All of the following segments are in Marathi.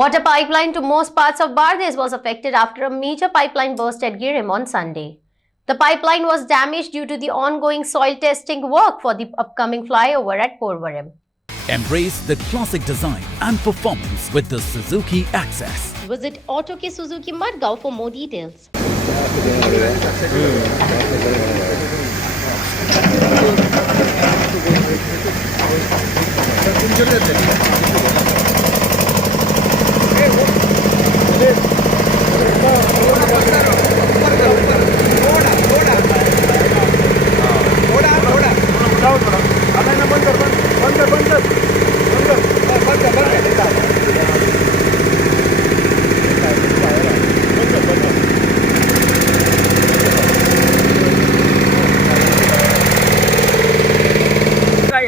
Water pipeline to most parts of Bardez was affected after a major pipeline burst at Girim on Sunday. The pipeline was damaged due to the ongoing soil testing work for the upcoming flyover at Porvorim. Embrace the classic design and performance with the Suzuki Access. Visit Autoke Suzuki Madgaon for more details.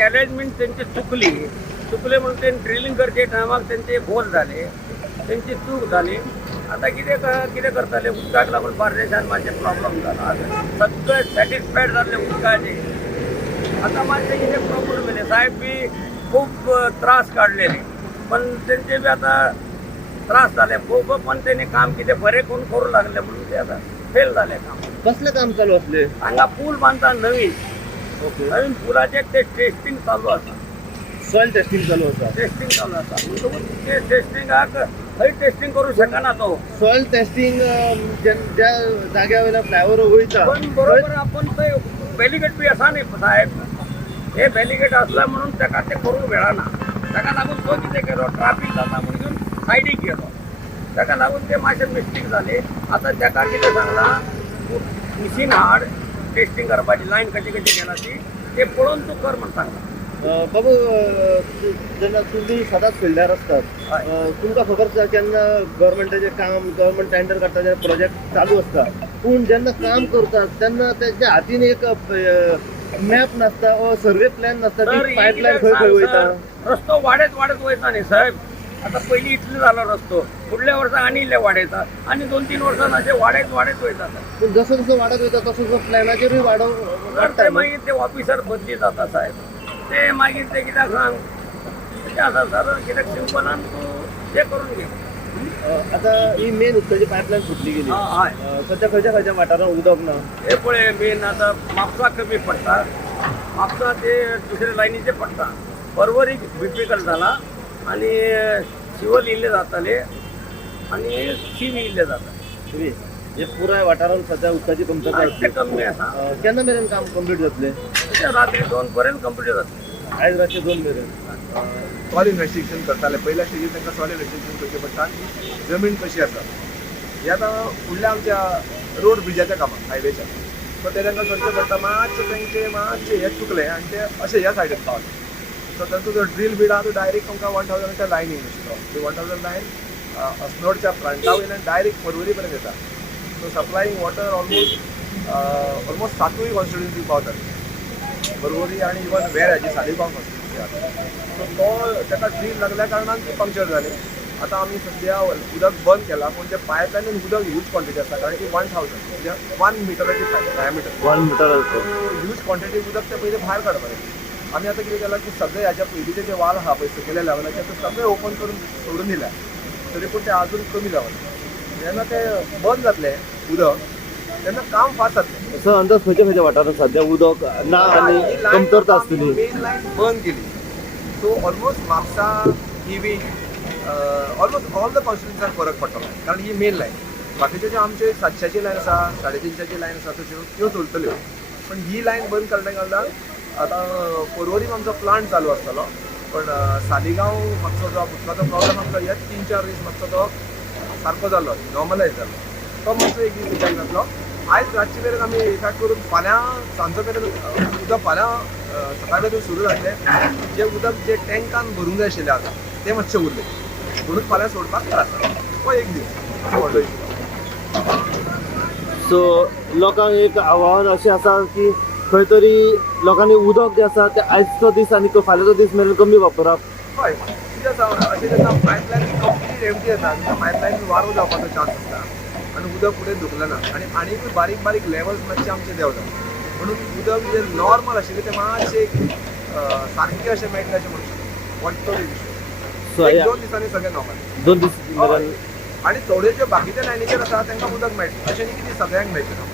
Arrangement त्यांची चुकले म्हणून ते ड्रिलिंग करचे टायमाक त्यांचे बोल झाले, त्यांची चूक झाली. आता कितें करताले उदकाक लागून बार्देशान मातशे प्रॉब्लेम जाला. सगळे सॅटिस्फायड जाल्ले उदकाचे. आता मातशे कितें प्रॉब्लेम येयले. साहेब बी खूप त्रास काडलेले, पण त्यांचे बी आता त्रास झाले खूप. पण त्यांनी काम कितें बरें करू लागले म्हणून ते आता फेल झाले काम. कसले काम चालू असले? हांगा पूल बांदता नवीन ओके. नवीन पुलाचे ते टेस्टिंग चालू आसा. सॉइल टेस्टिंग चालू आसा. टेस्टिंग चालू आसा. म्हणटकूच ते टेस्टिंगाक खंय टेस्टिंग करूं शकना तो. सॉइल टेस्टिंग ज्या जाग्या वयल्यान फ्लायओव्हर वयता पण बरोबर आपण थंय बेलिगेट बी आसा न्ही साहेब. हे बेलिगेट आसला म्हणून ताका ते करूंक मेळना. ताका लागून तो कितें केलो, ट्राफीक जाता म्हणून सायडीक गेलो. ताका लागून ते मातशें मिस्टेक जाली. आतां ताका कितें सांगलां, मिशीन हाड टेस्टिंग करपाची, लायन कशी गेला ती ते पळोवन तूं कर म्हण सांगलां. बाबू, जेन्ना तुमी सदांच फिल्डार असतात, तुमकां खबर आसा केन्ना गव्हर्मेंटाचें काम, गव्हर्मेंट टेंडर काडटा तेन्ना प्रोजेक्ट चालू असता, पूण जेन्ना काम करतात तेन्ना तेच्या हातीन एक मॅप नासता वा सर्वे प्लॅन नासता, ती पायपलायन खंय खंय वयता. रस्तो वाडत वयता न्ही साहेब. आता पयलीं इतलो जालो रस्तो, फुडल्या वर्सा आनी इल्ले वाडयता आनी 2-3 वर्सान अशें वाडत वयता. पूण जसो जसो वाडत वयता तसो तसो प्लॅनाचेरूय वाडटा. मागीर ते ऑफिसर बदली जाता साहेब. ते मागीर ते कित्याक सांग, कितें आसा सर, कित्याक सिंपलान तूं हें करून घे. आता ही मेन उदकाची पायपलायन फुटली गेली. हय, सध्या खंयच्या खंयच्या वाठारांत उदक ना. हे पळय मेन आतां म्हापसा कमी पडटा. म्हापसा ते दुसरे लायनीचे पडटा. परवरीक डिफिकल्ट जाला आनी शिवल इल्ले जाताले आनी शिव इल्ले जाता. हे पुराय वाठारांत सध्या उदकाची कमतरता ते कमी आसा. केन्ना मेरेन काम कंप्लीट जातलें? ते रात्री 2 पर्यंत कंप्लीट जातलें. आयज रातचे 2 मेरेन. सॉइल इन्व्हेस्टिगेशन करताले. पहिल्या स्टेजीर तांकां सॉइल इन्व्हेस्टिगेशन करचें पडटा की जमीन कशी आसा. हे आतां फुडल्या आमच्या रोड ब्रिजाच्या कामाक, हायवेच्या, सो ते तांकां करचें पडटा. मातशें हे चुकलें आनी ते अशें ह्या सायडीक पावले. सो तांचो जो ड्रील बीड आहा तो डायरेक्ट तुमकां 1000च्या लायनीक दिसलो. ती 1000 लायन अस्नोडच्या फ्रंटा वयल्यान डायरेक्ट परवरी पर्यंत येता. सो सप्लायींग वॉटर ऑलमोस्ट 7 कॉन्स्टिट्युएन्सी पावतात, परवरी आनी इवन वेऱ्या जी सालिगांव कॉन्स्टिट्युएन्सी आसा. सो तो ताका ड्रील लागल्या कारणान ती पंक्चर जाली. आतां आमी सद्या उदक बंद केलां, पूण ते पायपलायनीन उदक ह्यूज क्वॉन्टिटी आसता, कारण की 1000 म्हणजे 1 मिटराची डायमिटर. 1 मिटर ह्यूज क्वॉन्टिटी उदक ते पयलीं भायर काडपाक. आमी आतां कितें केलां की सगळे हाच्या पयलींचे जे वाल आहा पळय सकयल्या लेवलाचे ते सगळे ओपन करून सोडून दिल्या. तरी पूण ते आजून कमी जावना. जेन्ना ते बंद जातले उदक तेन्ना काम फास्ट जातलें. असो अंदाज खंयच्या खंयच्या वाठारांत सध्या उदक ना आनी कमतरता आसतली. मेन लायन बंद केली. सो ऑलमोस्ट म्हापसा, इवी, ऑलमोस्ट ऑल द कॉन्स्टिट्युएन्सीन फरक पडटलो, कारण ही मेन लायन. बाकीचे जे आमचे 700ची लायन आसा, 350ची लायन आसा, त्यो चलतल्यो. पण ही लायन बंद करण्या कारणान आतां परवरीन आमचो प्लांट चालू आसतलो, पण सालिगांव मातसो जो उदकाचो प्रॉब्लम आसलो हे 3-4 दीस मातसो तो सारको जाल्लो, नॉर्मलायज जाल्लो. तो मातसो एक दीस इफेक्ट जातलो. आयज रातचे मेरेन आमी इफेक्ट करून फाल्यां सांजो मेरेन उदक फाल्यां सकाळी मेरेन सुरू जातलें. जे उदक जे टँकान भरूंक जाय आशिल्लें आतां तें मातशें उरलें, म्हणून फाल्यां सोडपाक त्रास जाता. हो एक दीस व्हडलो इशू. सो लोकांक एक आव्हान अशें आसा की खंय तरी लोकांनी उदक जें आसा तें आयजचो दीस आनी फाल्यांचो दीस मेरेन कमी वापरप. हय, कितें आसा अशें जेन्ना पायपलायन कंप्लीट एम्प्टी आसा तेन्ना पायपलायन वारो जावपाचो चान्स आसता आनी उदक फुडें धुकलें ना. आनी आनीकूय बारीक बारीक लेवल्स मातशे आमचे देंवता, म्हणून उदक जें नॉर्मल आशिल्लें तें मातशें सारकें अशें मेळटलें अशें म्हणून शकता. व्हडलो विशय. So, एक yeah. 2 दिसांनी सगळें नॉर्मल 2 दीस आणि थोड्यो ज्यो बाकीच्या लायनीचेर आसा तांकां उदक मेळटा अशें न्ही की ती सगळ्यांक मेळटलें